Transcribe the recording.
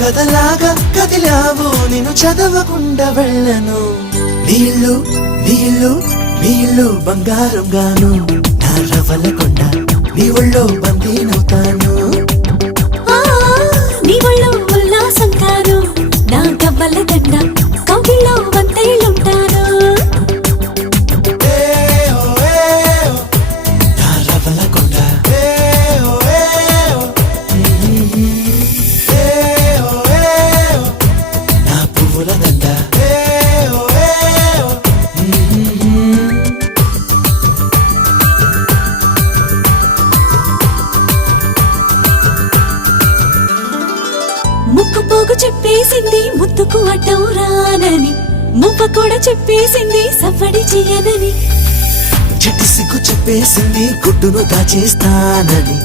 కదలాగా కదిలావు నిన్ను చదవకుండా వెళ్ళను నీళ్ళు నీళ్ళు నీళ్ళు బంగారం గాను నా రవ్వలకొండ నీ ఒళ్ళో బందీనవుతాను నీ ఒళ్ళో ఉల్లాసం కాను నా గవ్వల దండ కౌగిల్లో వంతైలుంటాను నా రవ్వలకొండ నా పువ్వుల దండ ముక్కు పోగు చెప్పేసింది ముత్తుకు అడ్డం రానని మువ్వ కూడా చెప్పేసింది సవ్వడి చేయనని చెట్టి సిగ్గు చెప్పేసింది గుడ్డును దాచేస్తానని